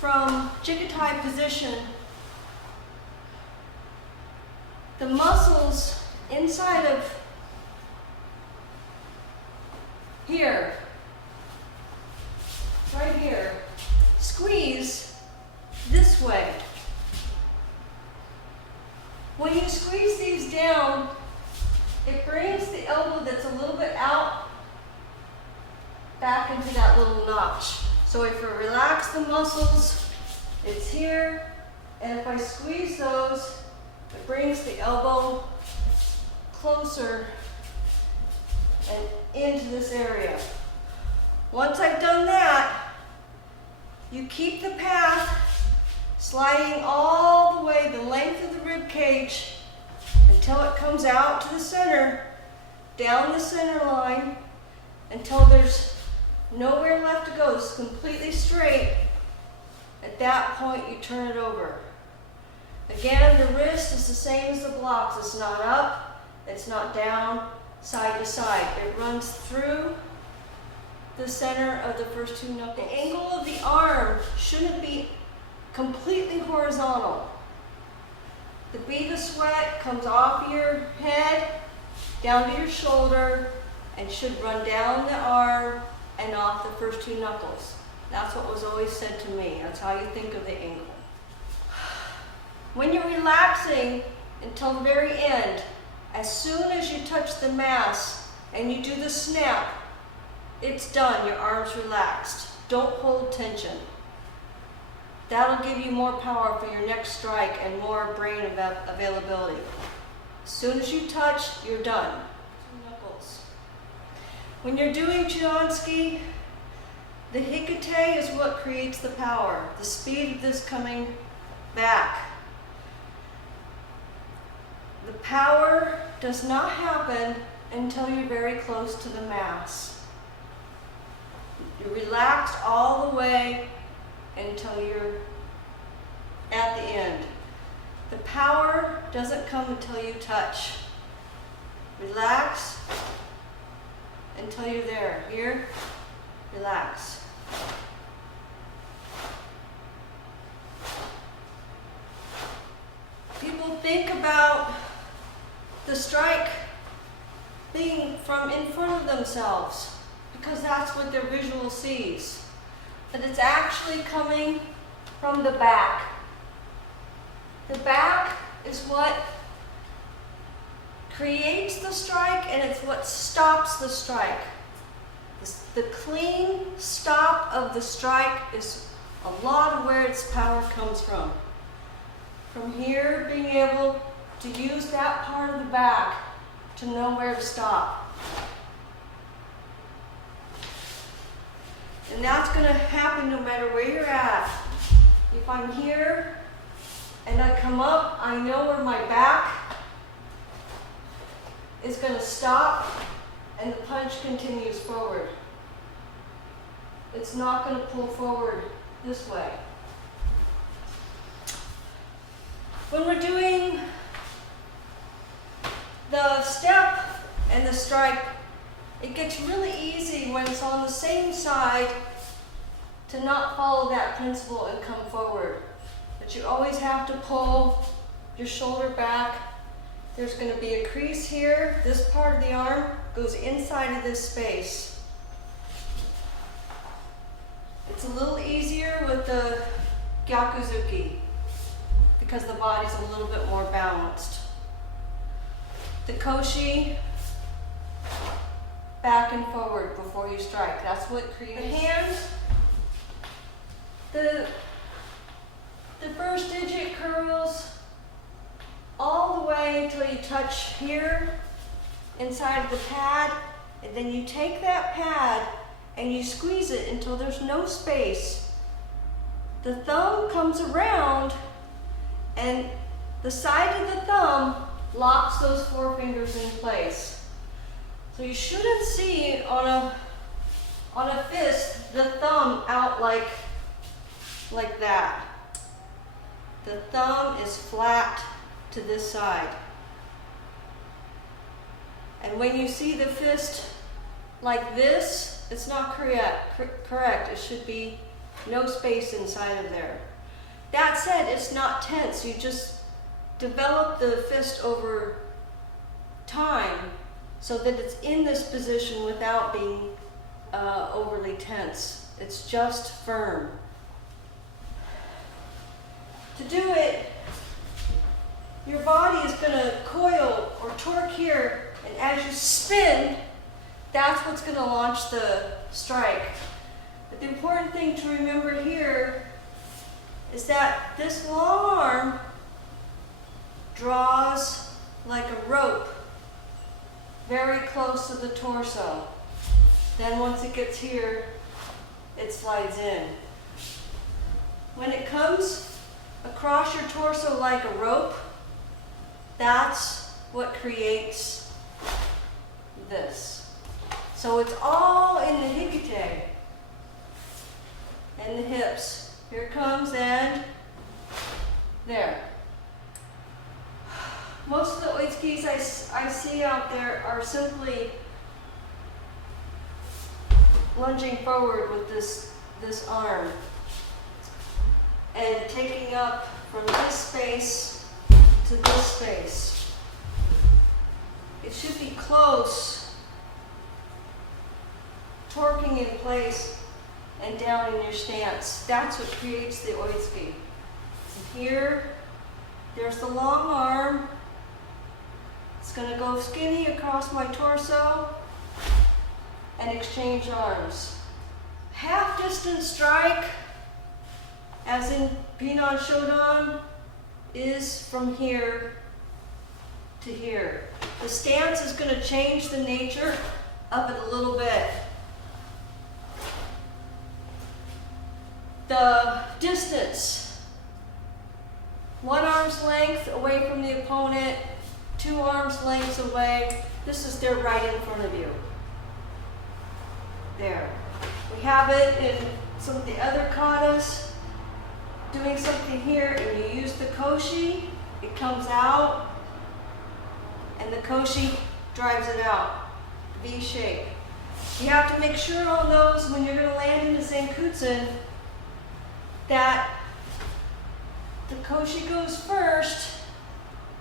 from Jigatai position, the muscles inside of here, right here, squeeze this way. When you squeeze these down, it brings the elbow that's a little bit out back into that little notch. So if I relax the muscles, it's here, and if I squeeze those, it brings the elbow closer and into this area. Once I've done that, you keep the path sliding all the way the length of the rib cage until it comes out to the center, down the center line, until there's nowhere left to go. It's completely straight. At that point, you turn it over. Again, the wrist is the same as the blocks. It's not up, it's not down, side to side. It runs through the center of the first two knuckles. The angle of the arm shouldn't be completely horizontal. The bead of sweat comes off your head, down to your shoulder, and should run down the arm and off the first two knuckles. That's what was always said to me. That's how you think of the angle. When you're relaxing until the very end, as soon as you touch the mass and you do the snap, it's done. Your arm's relaxed. Don't hold tension. That'll give you more power for your next strike and more brain availability. As soon as you touch, you're done. Knuckles. When you're doing Chianski, the hikate is what creates the power, the speed of this coming back. The power does not happen until you're very close to the mass. You're relaxed all the way until you're at the end. The power doesn't come until you touch. Relax until you're there. Here, relax. People think about the strike being from in front of themselves because that's what their visual sees. But it's actually coming from the back. The back is what creates the strike, and it's what stops the strike. The clean stop of the strike is a lot of where its power comes from. From here, being able to use that part of the back to know where to stop. And that's going to happen no matter where you're at. If I'm here and I come up, I know where my back is going to stop and the punch continues forward. It's not going to pull forward this way. When we're doing the step and the strike, it gets really easy when it's on the same side to not follow that principle and come forward. But you always have to pull your shoulder back. There's going to be a crease here. This part of the arm goes inside of this space. It's a little easier with the Gyakuzuki because the body's a little bit more balanced. The koshi, back and forward before you strike. That's what creates. The hand, the first digit curls all the way until you touch here inside of the pad, and then you take that pad and you squeeze it until there's no space. The thumb comes around and the side of the thumb locks those four fingers in place. So you shouldn't see on a fist the thumb out like that. The thumb is flat to this side. And when you see the fist like this, it's not correct. It should be No space inside of there. That said, it's not tense. You just develop the fist over time so that it's in this position without being overly tense. It's just firm. To do it, your body is going to coil or torque here, and as you spin, that's what's going to launch the strike. But the important thing to remember here is that this long arm draws like a rope very close to the torso. Then once it gets here, it slides in. When it comes across your torso like a rope, that's what creates this. So it's all in the hikite and the hips. Here it comes and there. Most of the oitskis I see out there are simply lunging forward with this arm and taking up from this space to this space. It should be close, torquing in place and down in your stance. That's what creates the oitsuki. And here, there's the long arm. It's going to go skinny across my torso and exchange arms. Half distance strike, as in Pinan Shodan, is from here to here. The stance is going to change the nature of it a little bit. The distance, 1 arm's length away from the opponent, 2 arms lengths away. This is they're right in front of you. There. We have it in some of the other katas, doing something here, and you use the koshi, it comes out, and the koshi drives it out, V shape. You have to make sure on those when you're going to land into Zenkutsun that the koshi goes first,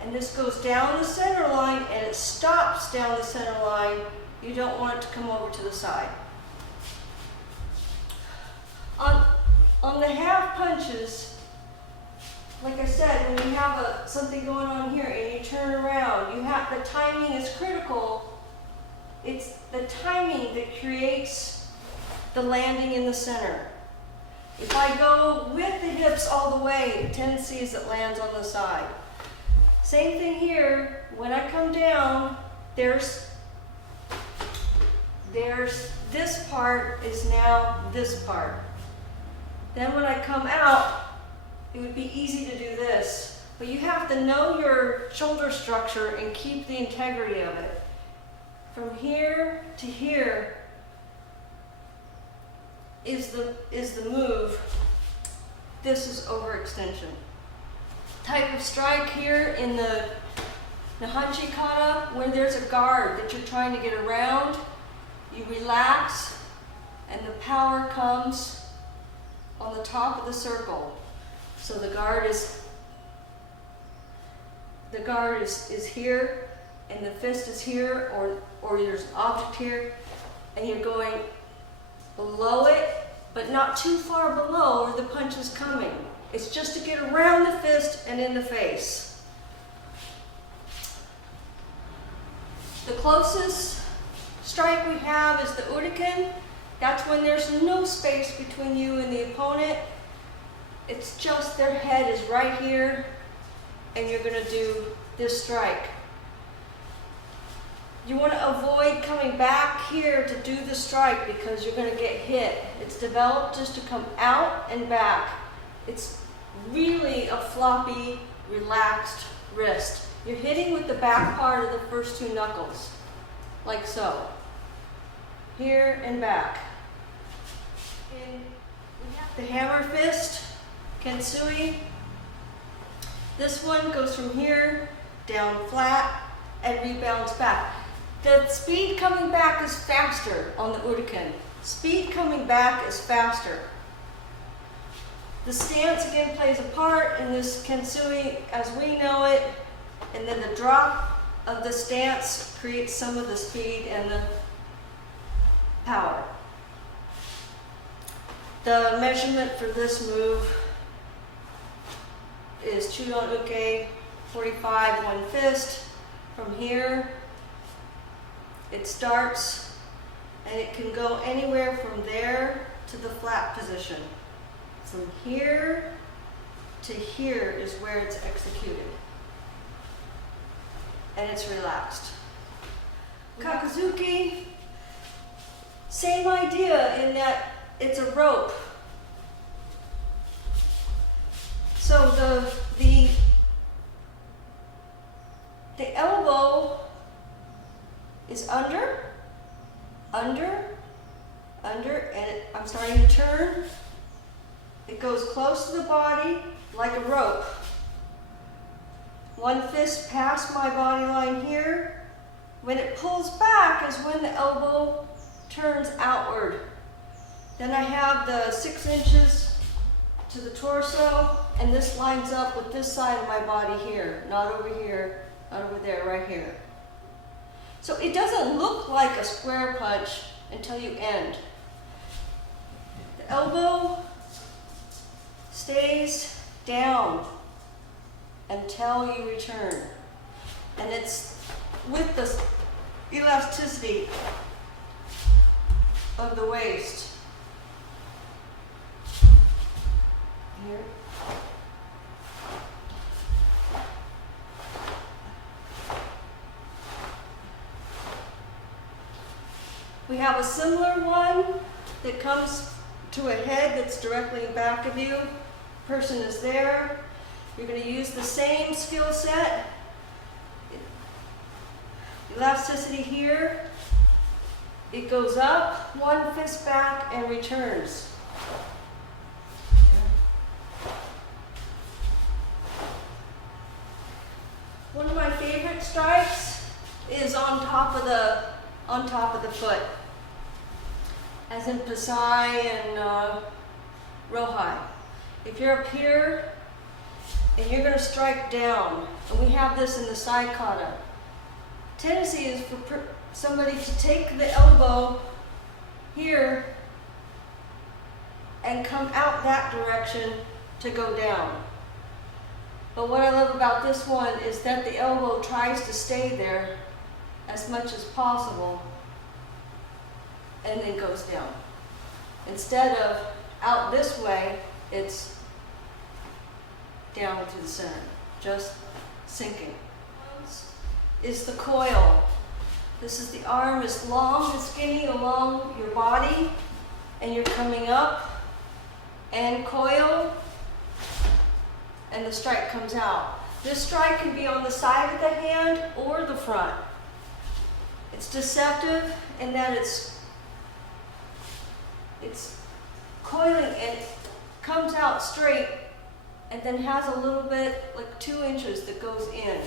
and this goes down the center line, and it stops down the center line. You don't want it to come over to the side. On the half punches, like I said, when you have something going on here and you turn around, the timing is critical. It's the timing that creates the landing in the center. If I go with the hips all the way, the tendency is it lands on the side. Same thing here. When I come down, there's this part is now this part. Then when I come out, it would be easy to do this. But you have to know your shoulder structure and keep the integrity of it. From here to here is the move. This is overextension. Type of strike here in the Nahanchi kata, where there's a guard that you're trying to get around, you relax and the power comes on the top of the circle. So the guard is here and the fist is here, or there's an object here, and you're going below it, but not too far below where the punch is coming. It's just to get around the fist and in the face. The closest strike we have is the Uriken. That's when there's no space between you and the opponent. It's just their head is right here, and you're going to do this strike. You want to avoid coming back here to do the strike because you're going to get hit. It's developed just to come out and back. It's really a floppy, relaxed wrist. You're hitting with the back part of the first 2 knuckles, like so. Here and back. And we have the hammer fist, Kensui. This one goes from here, down flat, and rebounds back. The speed coming back is faster on the Uriken. Speed coming back is faster. The stance again plays a part in this kensui as we know it, and then the drop of the stance creates some of the speed and the power. The measurement for this move is Chudon Uke 45, one fist. From here, it starts and it can go anywhere from there to the flat position. From here to here is where it's executed. And it's relaxed. Kakuzuki, same idea in that it's a rope. So the elbow is under, and I'm starting to turn. It goes close to the body like a rope. One fist past my body line here. When it pulls back is when the elbow turns outward. Then I have the 6 inches to the torso, and this lines up with this side of my body here, not over here, not over there, right here. So it doesn't look like a square punch until you end. The elbow stays down until you return. And it's with the elasticity of the waist. Here. We have a similar one that comes to a head that's directly in back of you. Person is there. You're going to use the same skill set. Elasticity here. It goes up, one fist back, and returns. One of my favorite strikes is on top of the foot, as in Pasai and Rohai. If you're up here and you're going to strike down, and we have this in the side kata, tendency is for somebody to take the elbow here and come out that direction to go down. But what I love about this one is that the elbow tries to stay there as much as possible and then goes down. Instead of out this way, it's down to the center, just sinking. Is the coil. This is the arm is long and skinny along your body, and you're coming up and coil, and the strike comes out. This strike can be on the side of the hand or the front. It's deceptive in that it's coiling and it comes out straight and then has a little bit, like 2 inches that goes in.